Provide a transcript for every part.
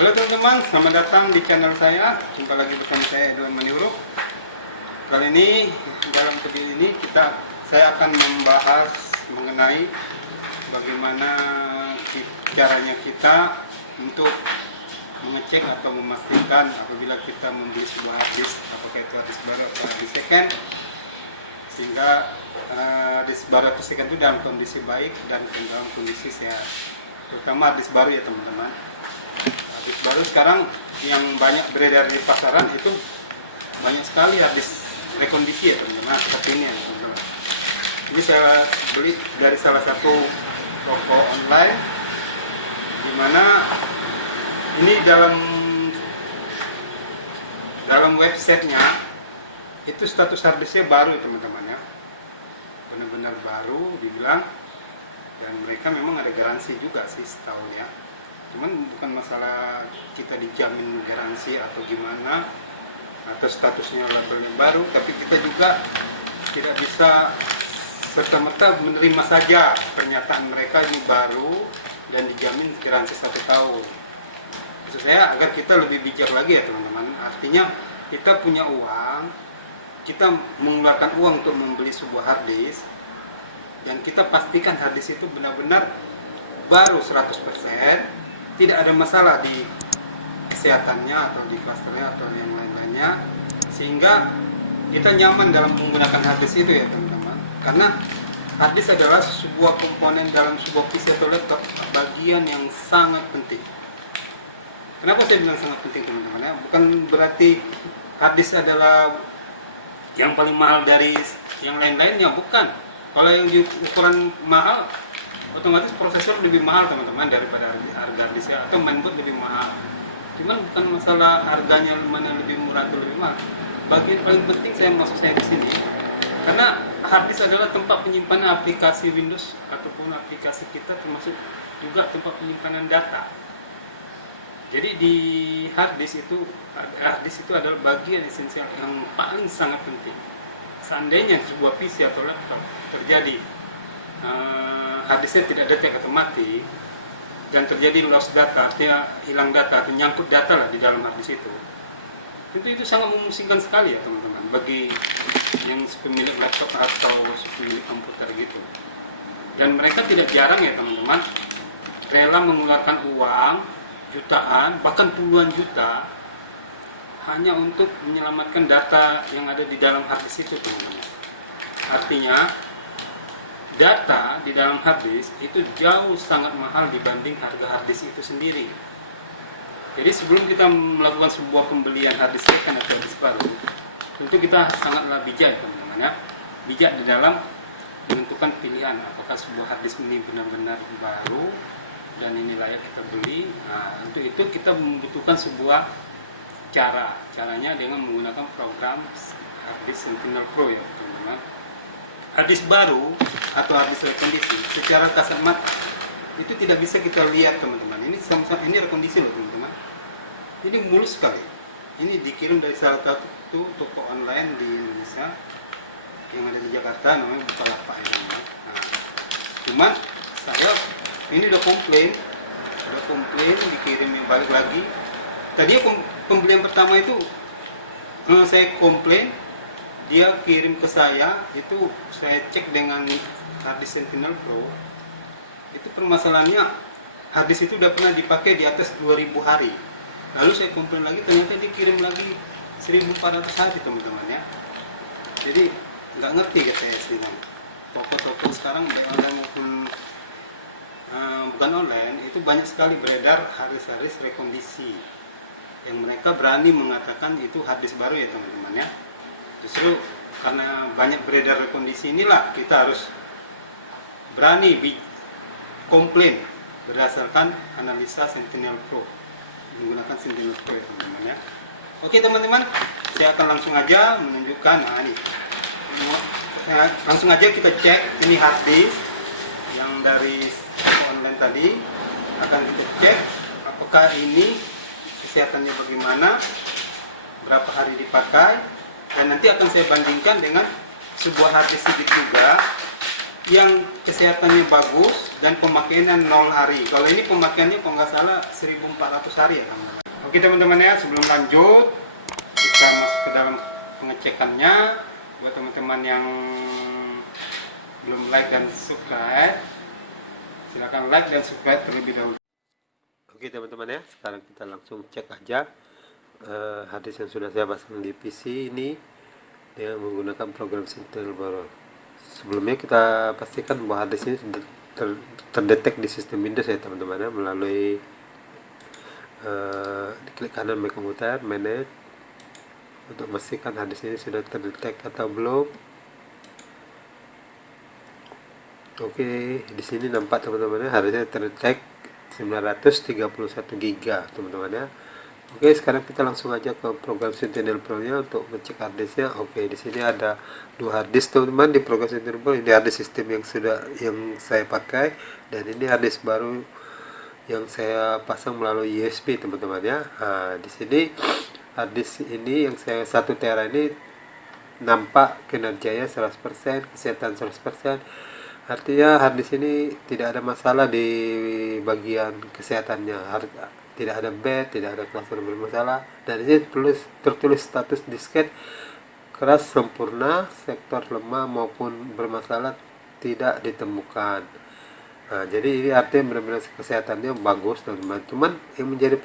Halo teman-teman, selamat datang di channel saya. Jumpa lagi bersama saya Edwan Maniuruk. Kali ini dalam video ini saya akan membahas mengenai bagaimana caranya kita untuk mengecek atau memastikan apabila kita membeli sebuah harddisk, apakah itu harddisk baru atau harddisk second, sehingga harddisk baru atau second itu dalam kondisi baik dan dalam kondisi sehat, terutama harddisk baru ya teman-teman. Harddisk baru sekarang yang banyak beredar di pasaran itu banyak sekali harddisk rekondisi ya teman-teman. Nah, seperti ini ya teman-teman. Ini saya beli dari salah satu toko online, di mana ini dalam websitenya itu status harddisknya baru ya teman-teman ya, benar-benar baru dibilang, dan mereka memang ada garansi juga sih setahun ya. Cuman bukan masalah kita dijamin garansi atau gimana, atau statusnya labelnya baru, tapi kita juga tidak bisa serta-merta menerima saja pernyataan mereka ini baru dan dijamin garansi 1 tahun. Maksud saya agar kita lebih bijak lagi ya teman-teman. Artinya kita punya uang, kita mengeluarkan uang untuk membeli sebuah harddisk, dan kita pastikan harddisk itu benar-benar baru 100%, tidak ada masalah di kesehatannya atau di klasternya atau yang lain-lainnya, sehingga kita nyaman dalam menggunakan harddisk itu ya teman-teman. Karena harddisk adalah sebuah komponen dalam sebuah PC atau laptop, bagian yang sangat penting. Kenapa saya bilang sangat penting teman-teman ya? Bukan berarti harddisk adalah yang paling mahal dari yang lain-lainnya, bukan. Kalau yang ukuran mahal, otomatis prosesor lebih mahal teman-teman daripada harga harddisk ya, atau mainboard lebih mahal. Cuman bukan masalah harganya mana lebih murah atau lebih mahal. Bagian paling penting saya di sini, karena harddisk adalah tempat penyimpanan aplikasi Windows ataupun aplikasi kita, termasuk juga tempat penyimpanan data. Jadi di harddisk itu adalah bagian esensial yang paling sangat penting. Seandainya sebuah PC atau laptop terjadi harddisknya tidak detect atau mati, dan terjadi loss data, artinya hilang data atau nyangkut data lah di dalam harddisk itu sangat memusingkan sekali ya teman-teman, bagi yang pemilik laptop atau pemilik komputer gitu. Dan mereka tidak jarang ya teman-teman rela mengeluarkan uang jutaan, bahkan puluhan juta hanya untuk menyelamatkan data yang ada di dalam harddisk itu teman-teman. Artinya data di dalam harddisk itu jauh sangat mahal dibanding harga harddisk itu sendiri. Jadi sebelum kita melakukan sebuah pembelian harddisk second atau harddisk baru, tentu kita sangatlah bijak teman-teman ya. Bijak di dalam menentukan pilihan apakah sebuah harddisk ini benar-benar baru dan ini layak kita beli. Nah, untuk itu kita membutuhkan sebuah caranya dengan menggunakan program harddisk Sentinel Pro ya teman-teman. Harddisk baru atau harddisk rekondisi secara kasat mata itu tidak bisa kita lihat teman-teman. Ini rekondisi loh teman-teman. Ini mulus sekali. Ini dikirim dari salah satu toko online di Indonesia yang ada di Jakarta, namanya Bukalapak ya teman-teman. Nah, cuman saya ini udah komplain dikirim balik lagi. Tadi pembelian pertama itu saya komplain, dia kirim ke saya, itu saya cek dengan harddisk Sentinel Pro, itu permasalahannya harddisk itu udah pernah dipakai di atas 2000 hari. Lalu saya komplain lagi, ternyata dikirim lagi 1400 hari teman-teman ya. Jadi nggak ngerti katanya istrinya. Toko-toko sekarang baik online maupun bukan online, itu banyak sekali beredar harddisk rekondisi yang mereka berani mengatakan itu harddisk baru ya teman-teman ya. Justru karena banyak beredar rekondisi inilah kita harus berani komplain berdasarkan analisa Sentinel Pro, menggunakan Sentinel Pro ya teman-teman ya. Oke teman-teman, saya akan langsung aja menunjukkan. Nah ini langsung aja kita cek ini harddisk yang dari online tadi, akan kita cek apakah ini kesehatannya bagaimana, berapa hari dipakai, dan nanti akan saya bandingkan dengan sebuah harddisk juga yang kesehatannya bagus dan pemakaiannya 0 hari. Kalau ini pemakaiannya kalau nggak salah 1400 hari ya teman-teman. Oke teman-teman ya, sebelum lanjut kita masuk ke dalam pengecekannya. Buat teman-teman yang belum like dan subscribe, silakan like dan subscribe terlebih dahulu. Oke teman-teman ya, sekarang kita langsung cek aja hadis yang sudah saya pasang di PC ini dengan menggunakan program Sentinel Pro. Sebelumnya kita pastikan bahwa hadis ini sudah terdetek di sistem Windows ya teman-teman ya, melalui klik kanan menu komputer, manage, untuk memastikan hadis ini sudah terdetek atau belum. Oke, di sini nampak teman-teman ya, hadisnya terdetek 931 GB teman-teman ya. Oke, sekarang kita langsung aja ke program Sentinel Pro nya untuk ngecek harddisknya. Oke, di sini ada 2 harddisk teman-teman di program Sentinel Pro. Ini harddisk sistem yang saya pakai, dan ini harddisk baru yang saya pasang melalui USB teman-teman ya. Nah, di sini harddisk ini yang saya 1 tera ini nampak kinerjanya 100%, kesehatan 100%. Artinya harddisk ini tidak ada masalah di bagian kesehatannya, tidak ada bed, tidak ada cluster bermasalah, dan ini tertulis status disket keras sempurna, sektor lemah maupun bermasalah tidak ditemukan. Nah, jadi ini artinya benar-benar kesehatannya bagus teman-teman. Cuman yang menjadi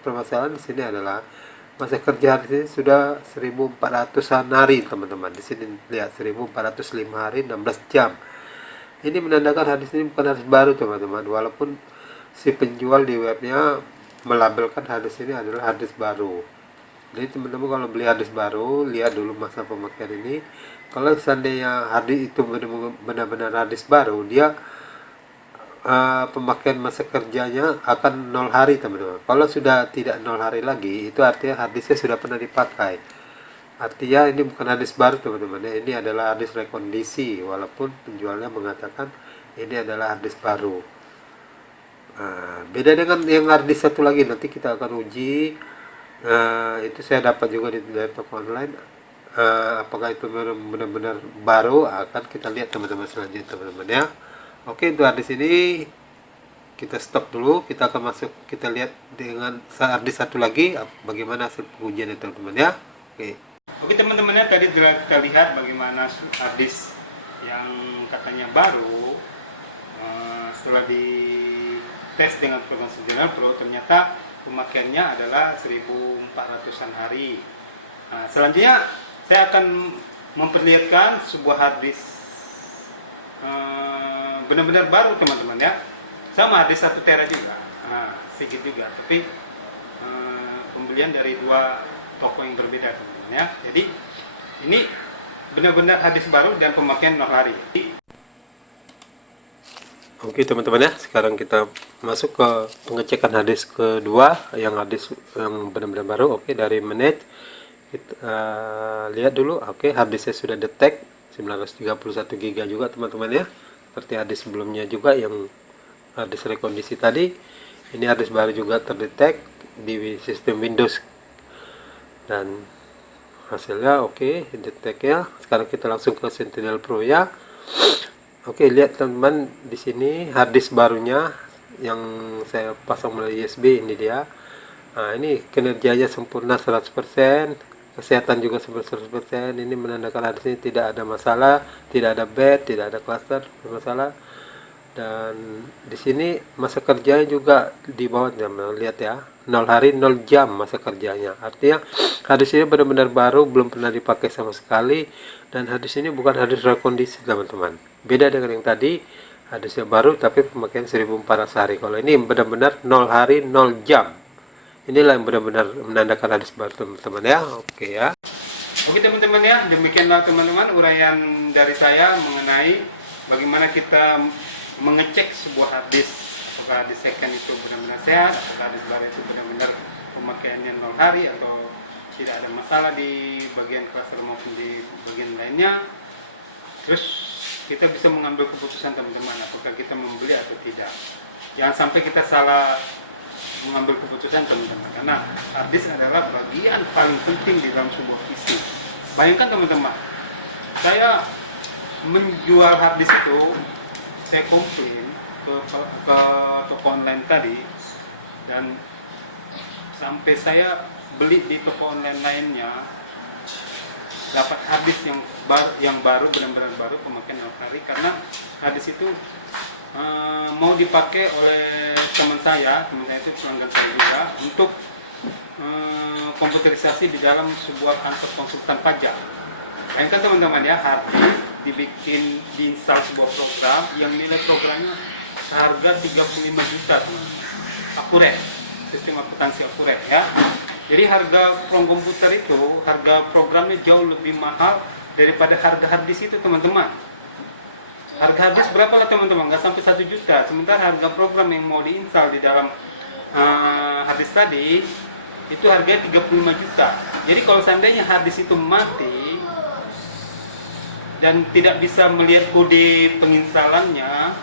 permasalahan di sini adalah masa kerja hari ini sudah 1400-an hari teman-teman. Di sini lihat 1405 hari 16 jam. Ini menandakan hadis ini bukan hadis baru teman-teman, walaupun si penjual di webnya melabelkan hadis ini adalah hadis baru. Jadi teman-teman kalau beli hadis baru, lihat dulu masa pemakaian ini. Kalau seandainya hadis itu benar-benar hadis baru, dia pemakaian masa kerjanya akan 0 hari teman-teman. Kalau sudah tidak 0 hari lagi, itu artinya hadisnya sudah pernah dipakai. Artinya ini bukan hadis baru teman-teman ya, ini adalah hadis rekondisi, walaupun penjualnya mengatakan ini adalah hadis baru. Nah, beda dengan yang hadis satu lagi, nanti kita akan uji. Itu saya dapat juga di toko online. Apakah itu benar-benar baru, akan kita lihat teman-teman selanjutnya teman-teman ya. Oke, untuk hadis ini kita stop dulu, kita akan masuk, kita lihat dengan hadis satu lagi bagaimana hasil pengujiannya teman-teman ya. Oke teman-teman ya, tadi kita lihat bagaimana hadis yang katanya baru setelah di tes dengan program Sentinel Pro, ternyata pemakaiannya adalah 1400-an hari. Nah, selanjutnya saya akan memperlihatkan sebuah hadis benar-benar baru teman-teman ya, sama hadis 1 tera juga, sedikit juga, tapi pembelian dari 2 toko yang berbeda teman-teman ya. Jadi ini benar-benar hadis baru dan pemakaian 0 hari. Oke teman-teman ya, sekarang kita masuk ke pengecekan hadis kedua, yang hadis yang benar-benar baru. Oke, dari manage kita lihat dulu. Oke, hadisnya sudah detect 931 GB juga teman-teman ya, seperti hadis sebelumnya juga yang hadis rekondisi tadi. Ini hadis baru juga terdetek di sistem Windows, dan hasilnya oke, detect ya. Sekarang kita langsung ke Sentinel Pro ya. Oke, lihat teman-teman, di sini harddisk barunya yang saya pasang melalui USB, ini dia. Nah, ini kinerjanya sempurna 100%, kesehatan juga 100%. Ini menandakan harddisk ini tidak ada masalah, tidak ada bed, tidak ada cluster bermasalah. Dan di sini masa kerjanya juga di bawah, teman-teman lihat ya, 0 hari 0 jam masa kerjanya. Artinya hadis ini benar-benar baru, belum pernah dipakai sama sekali, dan hadis ini bukan hadis rekondisi teman-teman. Beda dengan yang tadi, hadisnya baru tapi pemakaian 1400 hari. Kalau ini benar-benar 0 hari 0 jam. Inilah yang benar-benar menandakan hadis baru teman-teman ya. Oke ya. Oke teman-teman ya, demikianlah teman-teman uraian dari saya mengenai bagaimana kita mengecek sebuah hadis, apakah hadis second itu benar-benar sehat, apakah hadis baru itu benar-benar pemakaiannya 0 hari atau tidak ada masalah di bagian cluster maupun di bagian lainnya. Terus kita bisa mengambil keputusan teman-teman, apakah kita membeli atau tidak. Jangan sampai kita salah mengambil keputusan teman-teman, karena harddisk adalah bagian paling penting di dalam sebuah PC. Bayangkan teman-teman, saya menjual harddisk itu saya komplain ke toko online tadi, dan sampai saya beli di toko online lainnya dapat harddisk yang baru benar-benar baru, pemakaian 2 hari, karena harddisk itu mau dipakai oleh teman saya itu pelanggan saya juga untuk komputerisasi di dalam sebuah kantor konsultan pajak. Nah, kan teman-teman ya, harddisk dibikin, diinstal sebuah program yang nilai programnya seharga 35 juta, akurat, sistem akuntansi akurat ya. Jadi harga komputer itu, harga programnya jauh lebih mahal daripada harga harddisk itu teman-teman. Harga harddisk berapa lah teman-teman? Nggak sampai 1 juta. Sementara harga program yang mau diinstal di dalam harddisk tadi itu harganya 35 juta. Jadi kalau seandainya harddisk itu mati dan tidak bisa melihat kode penginstalannya,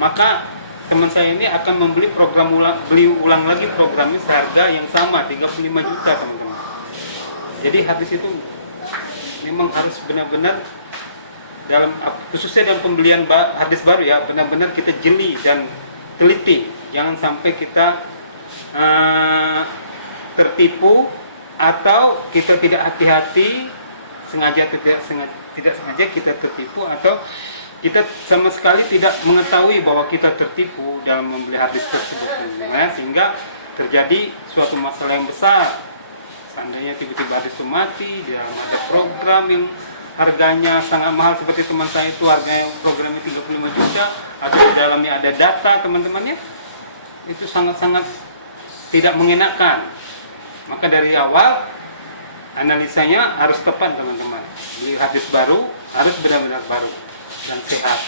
maka teman saya ini akan beli ulang lagi programnya seharga yang sama, 35 juta teman-teman. Jadi harddisk itu memang harus benar-benar khususnya dalam pembelian harddisk baru ya, benar-benar kita jeli dan teliti. Jangan sampai kita tertipu atau kita tidak hati-hati, sengaja atau tidak sengaja kita tertipu, atau kita sama sekali tidak mengetahui bahwa kita tertipu dalam membeli harddisk tersebut, sehingga terjadi suatu masalah yang besar. Seandainya tiba-tiba harddisk mati, di dalam ada program yang harganya sangat mahal seperti teman saya itu, harganya programnya 35 juta, atau di dalamnya ada data teman-temannya, itu sangat-sangat tidak mengenakan. Maka dari awal analisanya harus tepat teman-teman. Beli harddisk baru harus benar-benar baru dan sehat,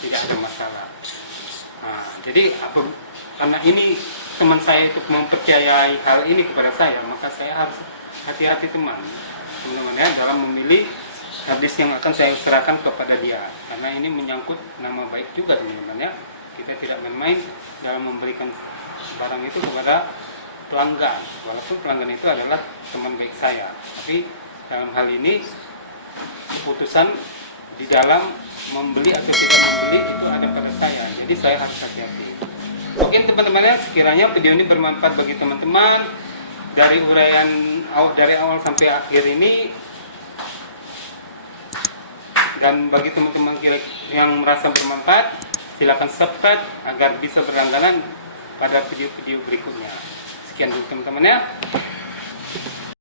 tidak ada masalah. Nah, jadi karena ini teman saya itu mempercayai hal ini kepada saya, maka saya harus hati-hati teman-teman ya dalam memilih harddisk yang akan saya serahkan kepada dia, karena ini menyangkut nama baik juga teman-teman ya. Kita tidak main-main dalam memberikan barang itu kepada pelanggan, walaupun pelanggan itu adalah teman baik saya, tapi dalam hal ini keputusan di dalam membeli atau tidak membeli itu ada pada saya, jadi saya harus hati-hati. Oke teman-teman ya, sekiranya video ini bermanfaat bagi teman-teman, dari uraian dari awal sampai akhir ini, dan bagi teman-teman yang merasa bermanfaat, silakan subscribe agar bisa berlangganan pada video-video berikutnya. Sekian dulu teman-teman ya.